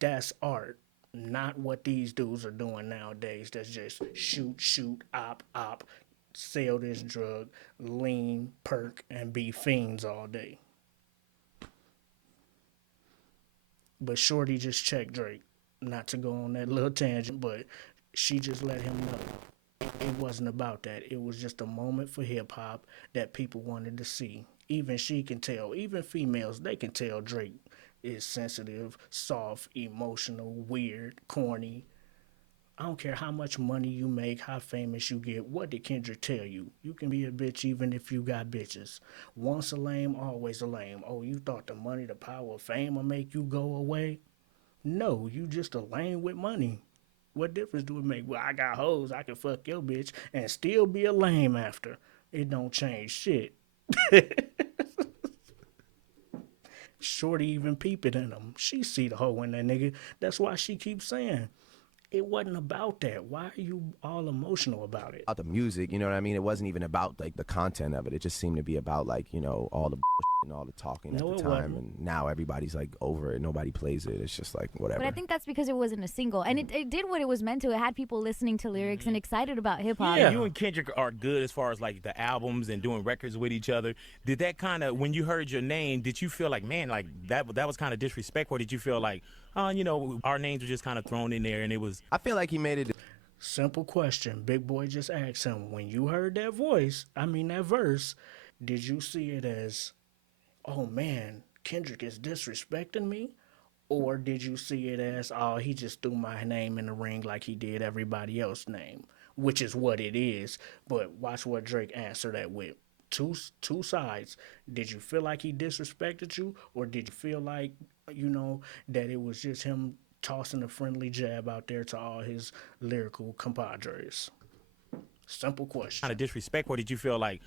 That's art. Not what these dudes are doing nowadays. That's just shoot, op, sell this drug, lean, perk, and be fiends all day. But Shorty just checked Drake. Not to go on that little tangent, but she just let him know. It wasn't about that. It was just a moment for hip hop that people wanted to see. Even she can tell, even females, they can tell Drake is sensitive, soft, emotional, weird, corny. I don't care how much money you make, how famous you get. What did Kendrick tell you? You can be a bitch even if you got bitches. Once a lame, always a lame. Oh, you thought the money, the power, fame will make you go away? No, you just a lame with money. What difference do it make? Well, I got hoes, I can fuck your bitch and still be a lame after. It don't change shit. Shorty even peep it in him. She see the hoe in that nigga. That's why she keeps saying, it wasn't about that. Why are you all emotional about it? About the music, you know what I mean? It wasn't even about like the content of it. It just seemed to be about like, you know, all the and all the talking No, at the it time, wasn't. and now everybody's like over it. Nobody plays it. It's just like whatever. But I think that's because it wasn't a single, and it did what it was meant to. It had people listening to lyrics and excited about hip hop. Yeah. You and Kendrick are good as far as like the albums and doing records with each other. Did that kind of, when you heard your name, did you feel like, man, like that was kind of disrespectful? Or did you feel like, you know, our names were just kind of thrown in there and it was? I feel like he made it. Simple question. Big Boy just asked him, when you heard that that verse, did you see it as, oh man, Kendrick is disrespecting me? Or did you see it as, oh, he just threw my name in the ring like he did everybody else's name? Which is what it is. But watch what Drake answered that with. Two sides. Did you feel like he disrespected you? Or did you feel like, you know, that it was just him tossing a friendly jab out there to all his lyrical compadres? Simple question. Kind of disrespectful. Or did you feel like,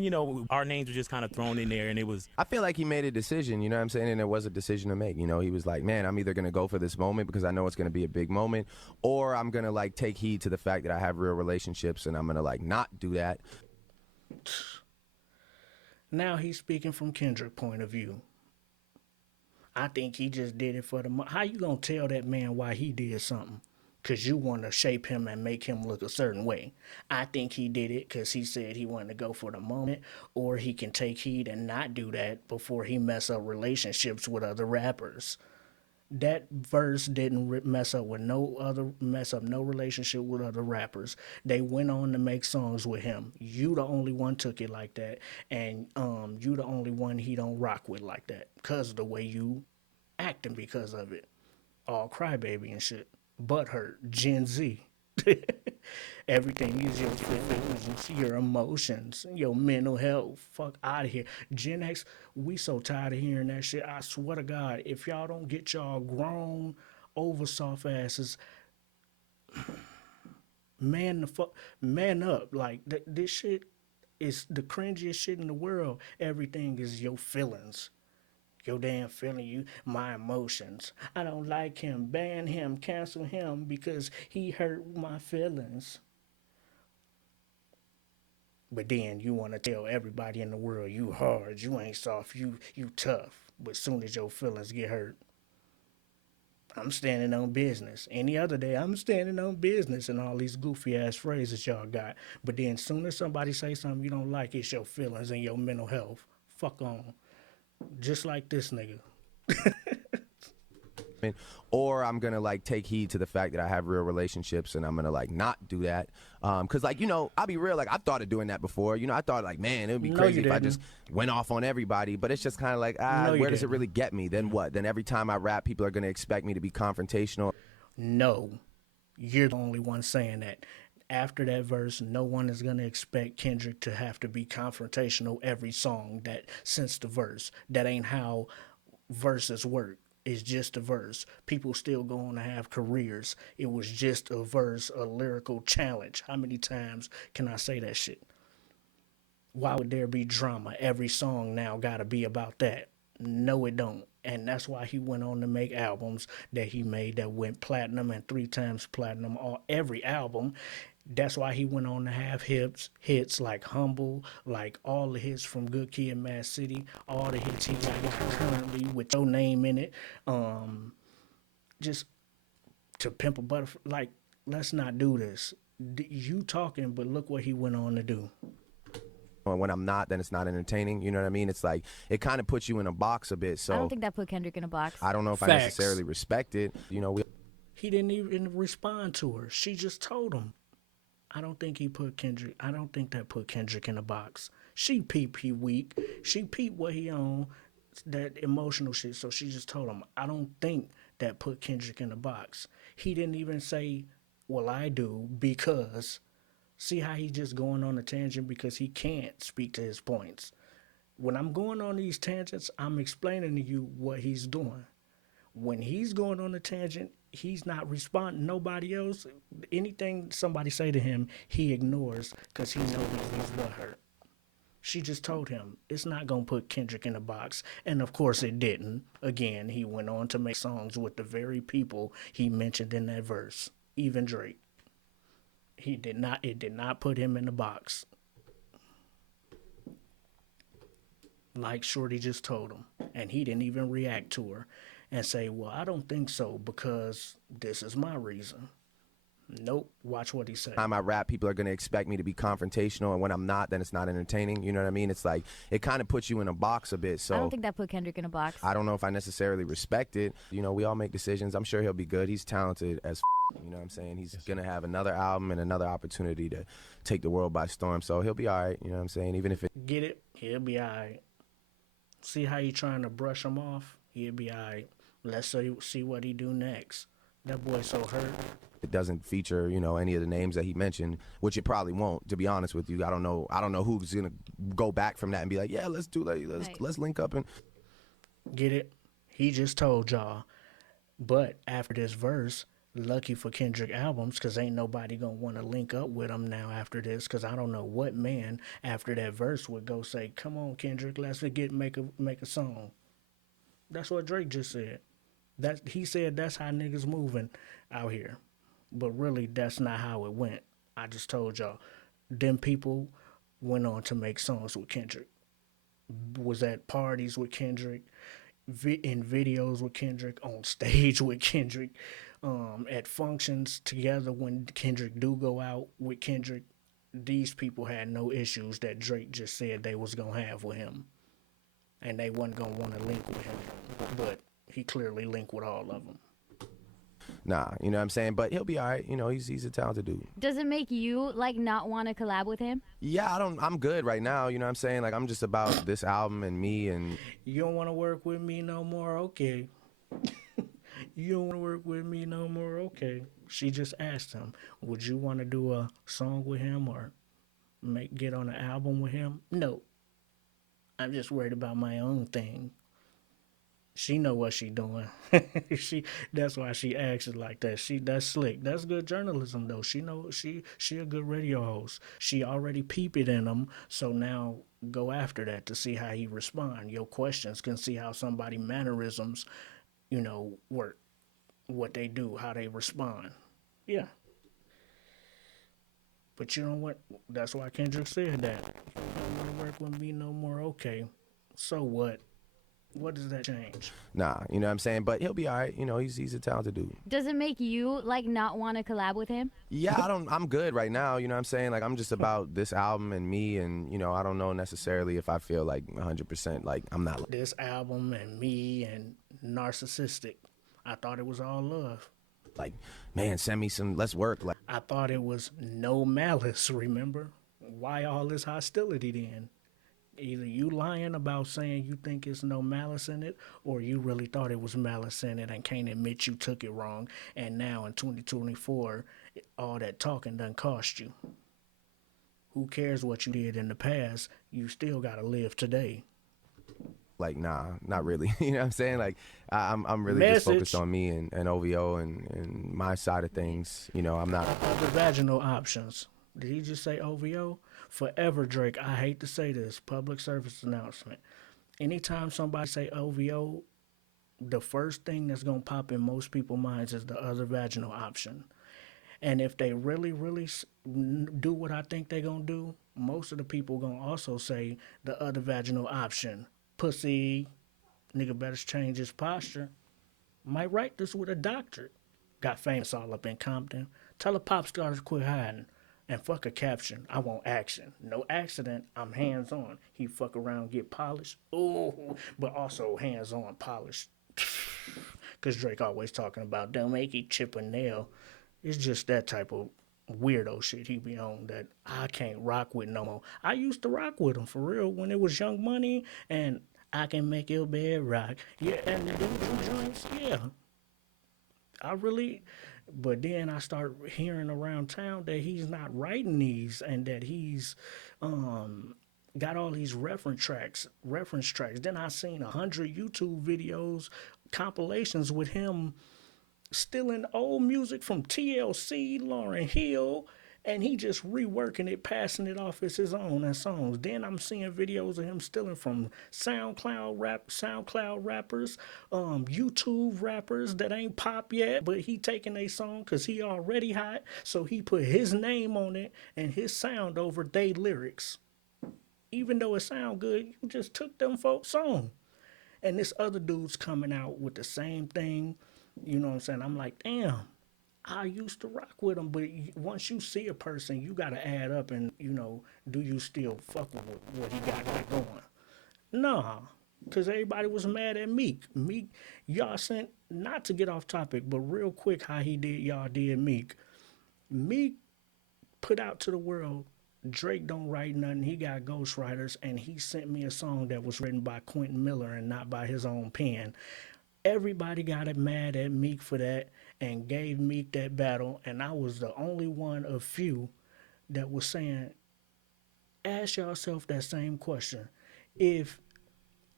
you know, our names were just kind of thrown in there and it was? I feel like he made a decision, you know what I'm saying? And it was a decision to make. You know, he was like, man, I'm either going to go for this moment because I know it's going to be a big moment, or I'm going to like take heed to the fact that I have real relationships and I'm going to like not do that. Now he's speaking from Kendrick's point of view. I think he just did it for the money. How you going to tell that man why he did something? Because you want to shape him and make him look a certain way. I think he did it because he said he wanted to go for the moment, or he can take heed and not do that before he mess up relationships with other rappers. That verse didn't mess up no relationship with other rappers. They went on to make songs with him. You the only one took it like that, and you the only one he don't rock with like that, cause of the way you acting because of it. All crybaby and shit. Butthurt. Gen Z. Everything is your feelings, your emotions, your mental health. Fuck out of here. Gen X, we so tired of hearing that shit. I swear to God, if y'all don't get y'all grown, over soft asses, man up. Like, this shit is the cringiest shit in the world. Everything is your feelings. Your damn feeling, you, my emotions. I don't like him. Ban him. Cancel him because he hurt my feelings. But then you want to tell everybody in the world you hard, you ain't soft, you tough. But soon as your feelings get hurt, I'm standing on business. Any other day, I'm standing on business, and all these goofy ass phrases y'all got. But then soon as somebody say something you don't like, it's your feelings and your mental health. Fuck on. Just like this nigga. Or I'm gonna like take heed to the fact that I have real relationships, and I'm gonna like not do that. Cause like, you know, I'll be real, like I've thought of doing that before. You know, I thought like, man, it would be No, crazy you if I didn't. just went off on everybody. But it's just kind of like, No, you where does it didn't. really get me? Then what? Then every time I rap, people are gonna expect me to be confrontational. No, you're the only one saying that. After that verse, no one is going to expect Kendrick to have to be confrontational every song that since the verse. That ain't how verses work. It's just a verse. People still going to have careers. It was just a verse, a lyrical challenge. How many times can I say that shit? Why would there be drama? Every song now got to be about that. No, it don't. And that's why he went on to make albums that he made that went platinum and 3 times platinum on every album. That's why he went on to have hits like Humble, like all the hits from Good Kid, Mad City, all the hits he got currently with your name in it. Just to Pimp a Butterfly. Like, let's not do this. You talking, but look what he went on to do. And when I'm not, then it's not entertaining. You know what I mean? It's like it kind of puts you in a box a bit. So I don't think that put Kendrick in a box. I don't know if I Facts. necessarily respect it. You know, He didn't even respond to her. She just told him. I don't think that put Kendrick in a box. She peeped he weak. She peeped what he on, that emotional shit. So she just told him, I don't think that put Kendrick in a box. He didn't even say, well, I do, because see how he just going on a tangent because he can't speak to his points. When I'm going on these tangents, I'm explaining to you what he's doing. When he's going on a tangent, he's not responding. Nobody else, anything somebody say to him, he ignores because he knows he's butthurt. She just told him it's not gonna put Kendrick in a box, and of course it didn't. Again, he went on to make songs with the very people he mentioned in that verse, even Drake. He did not. It did not put him in the box. Like Shorty just told him, and he didn't even react to her and say, well, I don't think so because this is my reason. Nope. Watch what he said. time I rap, people are going to expect me to be confrontational, and when I'm not, then it's not entertaining. You know what I mean? It's like it kind of puts you in a box a bit. So I don't think that put Kendrick in a box. I don't know if I necessarily respect it. You know, we all make decisions. I'm sure he'll be good. He's talented as you know what I'm saying? He's going to have another album and another opportunity to take the world by storm. So he'll be all right. You know what I'm saying? Even if it Get it? He'll be all right. See how you trying to brush him off? He'll be all right. Let's see what he do next. That boy so hurt. it doesn't feature, you know, any of the names that he mentioned, which it probably won't, to be honest with you. I don't know who's going to go back from that and be like, yeah, let's link up and Get it? He just told y'all. But after this verse, lucky for Kendrick albums, because ain't nobody going to want to link up with him now after this, because I don't know what man after that verse would go say, come on, Kendrick, let's make a song. That's what Drake just said. He said that's how niggas moving out here. But really, that's not how it went. I just told y'all. Them people went on to make songs with Kendrick. Was at parties with Kendrick, in videos with Kendrick, on stage with Kendrick, at functions together when Kendrick do go out with Kendrick. These people had no issues that Drake just said they was gonna have with him, and they wasn't gonna want to link with him. But he clearly linked with all of them. Nah, you know what I'm saying? But he'll be all right. You know, he's a talented dude. Does it make you like not want to collab with him? Yeah, I'm good right now. You know what I'm saying? Like, I'm just about this album and me and. You don't want to work with me no more? Okay. You don't want to work with me no more? Okay. She just asked him, would you want to do a song with him or get on an album with him? No. I'm just worried about my own thing. She know what she doing. That's why she acts it like that. That's slick. That's good journalism though. She a good radio host. She already peep it in him. So now go after that to see how he respond. Your questions can see how somebody mannerisms, work, what they do, how they respond. Yeah. But you know what? That's why Kendrick said that. You don't want to work with me no more. Okay. So what? What does that change? Nah, you know what I'm saying? But he'll be all right. You know, he's a talented dude. Does it make you like not want to collab with him? Yeah, I'm good right now. You know what I'm saying? Like, I'm just about this album and me and, I don't know necessarily if I feel like 100% like I'm not. This album and me and narcissistic. I thought it was all love. Like, man, send me some, let's work. Like, I thought it was no malice, remember? Why all this hostility then? Either you lying about saying you think it's no malice in it, or you really thought it was malice in it and can't admit you took it wrong, and now in 2024, all that talking done cost you. Who cares what you did in the past? You still gotta live today. Like, nah, not really. You know what I'm saying? Like, I'm really just focused on me and OVO and my side of things. I'm not. The vaginal options. Did he just say OVO? Forever, Drake, I hate to say this, public service announcement. Anytime somebody say OVO, the first thing that's going to pop in most people's minds is the other vaginal option. And if they really, really do what I think they're going to do, most of the people going to also say the other vaginal option. Pussy, nigga better change his posture. Might write this with a doctorate. Got famous all up in Compton. Tell a pop star to quit hiding. And fuck a caption. I want action. No accident. I'm hands on. He fuck around, get polished. Ooh, but also hands on, polished. Cause Drake always talking about don't make it chip a nail. It's just that type of weirdo shit he be on that I can't rock with no more. I used to rock with him for real when it was Young Money and I can make your bed rock. Yeah, and the joints, yeah. But then I start hearing around town that he's not writing these and that he's got all these reference tracks. Then I seen 100 YouTube videos, compilations with him stealing old music from TLC, Lauryn Hill, and he just reworking it, passing it off as his own and songs. Then I'm seeing videos of him stealing from SoundCloud rappers, YouTube rappers that ain't pop yet, but he taking a song because he already hot, so he put his name on it and his sound over they lyrics. Even though it sound good, you just took them folks' song. And this other dude's coming out with the same thing. You know what I'm saying? I'm like, damn. I used to rock with him, but once you see a person, you got to add up and, do you still fuck with what he got going? Nah, because everybody was mad at Meek. Meek, y'all sent, not to get off topic, but real quick how y'all did Meek. Meek put out to the world, Drake don't write nothing, he got ghostwriters, and he sent me a song that was written by Quentin Miller and not by his own pen. Everybody got mad at Meek for that and gave Meek that battle, and I was the only one of few that was saying, ask yourself that same question. If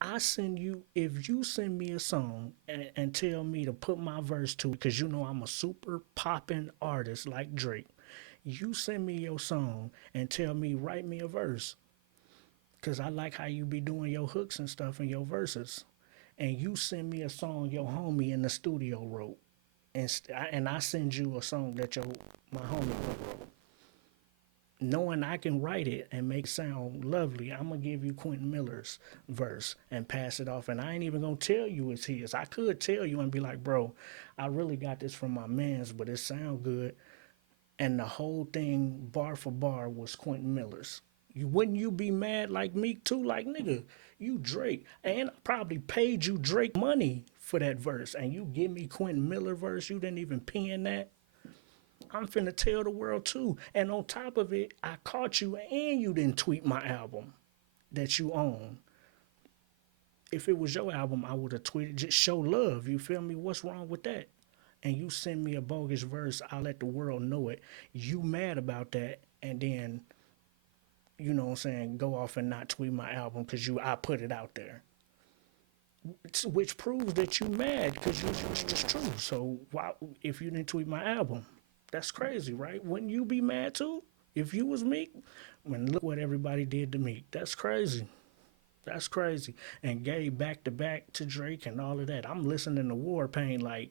you send me a song and tell me to put my verse to it, because I'm a super poppin' artist like Drake, you send me your song and tell me write me a verse, because I like how you be doing your hooks and stuff in your verses. And you send me a song your homie in the studio wrote, and I send you a song that my homie wrote. Knowing I can write it and make it sound lovely, I'm going to give you Quentin Miller's verse and pass it off. And I ain't even going to tell you it's his. I could tell you and be like, bro, I really got this from my mans, but it sound good. And the whole thing, bar for bar, was Quentin Miller's. Wouldn't you be mad like Meek too? Like, nigga, you Drake. And I probably paid you Drake money for that verse, and you give me Quentin Miller verse, you didn't even pen that. I'm finna tell the world too. And on top of it, I caught you and you didn't tweet my album that you own. If it was your album, I would have tweeted, just show love. You feel me? What's wrong with that? And you send me a bogus verse, I let the world know it. You mad about that, and then, you know what I'm saying, go off and not tweet my album because I put it out there. Which proves that you mad because it's just true. So why, if you didn't tweet my album, that's crazy, right? Wouldn't you be mad too if you was Meek? Look what everybody did to Meek. That's crazy. That's crazy. And gave back to back to Drake and all of that. I'm listening to War Pain like,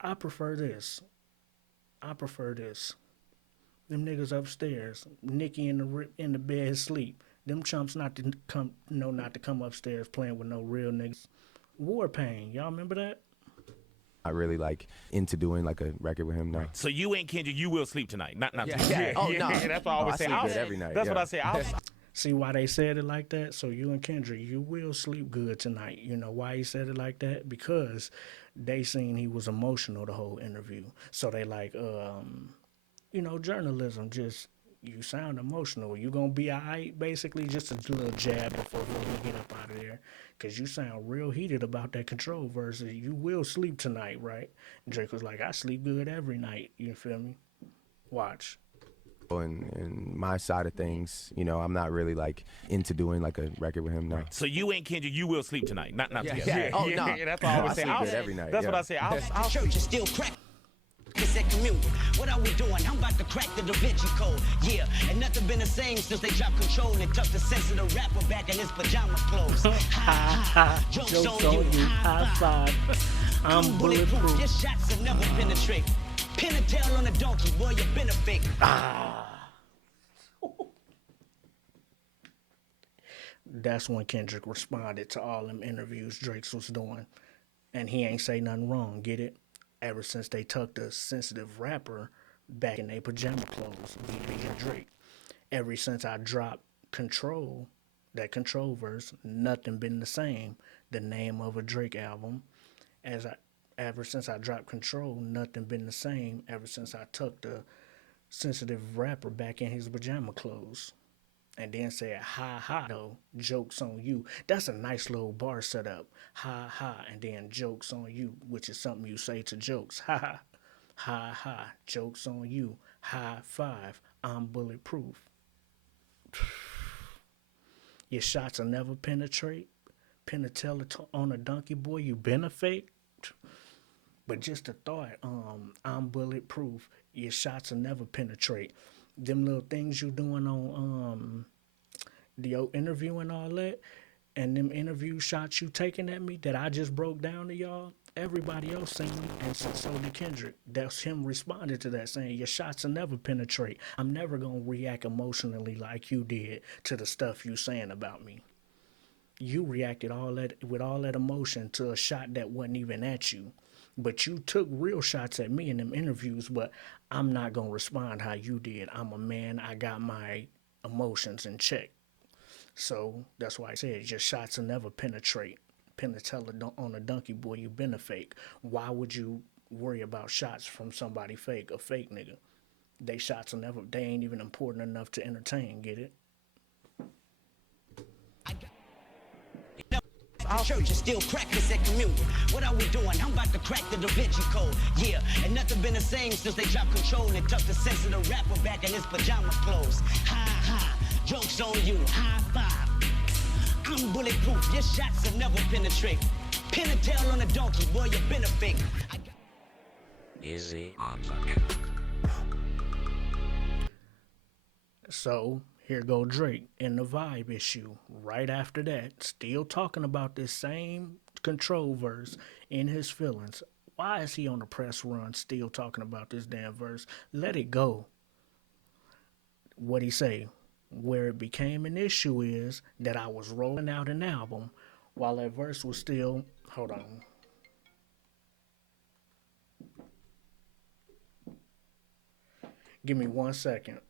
I prefer this. I prefer this. Them niggas upstairs, Nicki in the bed asleep. Them chumps not to come upstairs playing with no real niggas. War Pain, y'all remember that? I really like into doing like a record with him now. So you ain't Kendrick, you will sleep tonight. Not Yeah. Oh no, that's what I always say. sleep good every night. That's what I say. See why they said it like that? So you and Kendrick, you will sleep good tonight. You know why he said it like that? Because they seen he was emotional the whole interview. So they like, journalism, just, you sound emotional. You gonna be all right, basically, just a little jab before we get up out of there. Because you sound real heated about that Control verse. You will sleep tonight, right? Drake was like, I sleep good every night. You feel me? Watch. And my side of things, I'm not really like into doing like a record with him now. So you ain't Kendrick, you will sleep tonight. Not Oh no, that's what I always say. Sleep good every night. That's what I say. The church is still crack. It's that communion. What are we doing? I'm about to crack the Da Vinci Code. Yeah, and nothing been the same since they dropped Control and tucked the sensitive rapper back in his pajama clothes. Ha ha. Jokes on you. High five. I'm bulletproof. Your shots have never penetrate. Pin a tail on a donkey, boy, you been a fake. That's when Kendrick responded to all them interviews Drake was doing. And he ain't say nothing wrong, get it? Ever since they tucked a sensitive rapper back in their pajama clothes, via Drake. Ever since I dropped Control, that Control verse, nothing been the same. The name of a Drake album. Ever since I dropped Control, nothing been the same. Ever since I tucked the sensitive rapper back in his pajama clothes. And then said, ha ha, though, jokes on you. That's a nice little bar setup. Ha ha, and then jokes on you, which is something you say to jokes. Ha ha, ha ha, jokes on you. High five, I'm bulletproof. Your shots will never penetrate. Penatella on a donkey, boy, you been a fake. But just a thought, I'm bulletproof. Your shots will never penetrate. Them little things you doing on the interview and all that, and them interview shots you taking at me that I just broke down to y'all, everybody else seen me, and so did Kendrick. That's him responding to that, saying, your shots will never penetrate. I'm never going to react emotionally like you did to the stuff you saying about me. You reacted with all that emotion to a shot that wasn't even at you. But you took real shots at me in them interviews, but I'm not going to respond how you did. I'm a man. I got my emotions in check. So that's why I said your shots will never penetrate. Penatella on a donkey, boy, you been a fake. Why would you worry about shots from somebody fake, a fake nigga? They ain't even important enough to entertain, get it? The church is still practicing communion. What are we doing? I'm about to crack the Da Vinci Code. Yeah, and nothing been the same since they dropped Control and tucked the sensitive rapper back in his pajama clothes. Ha ha, jokes on you. High five. I'm bulletproof. Your shots will never penetrate. Pin a tail on a donkey, boy, you been a fake. Easy on the. So here go Drake in the Vibe issue. Right after that, still talking about this same Control verse in his feelings. Why is he on the press run still talking about this damn verse? Let it go. What'd he say? Where it became an issue is that I was rolling out an album while that verse was still... Hold on. Give me 1 second.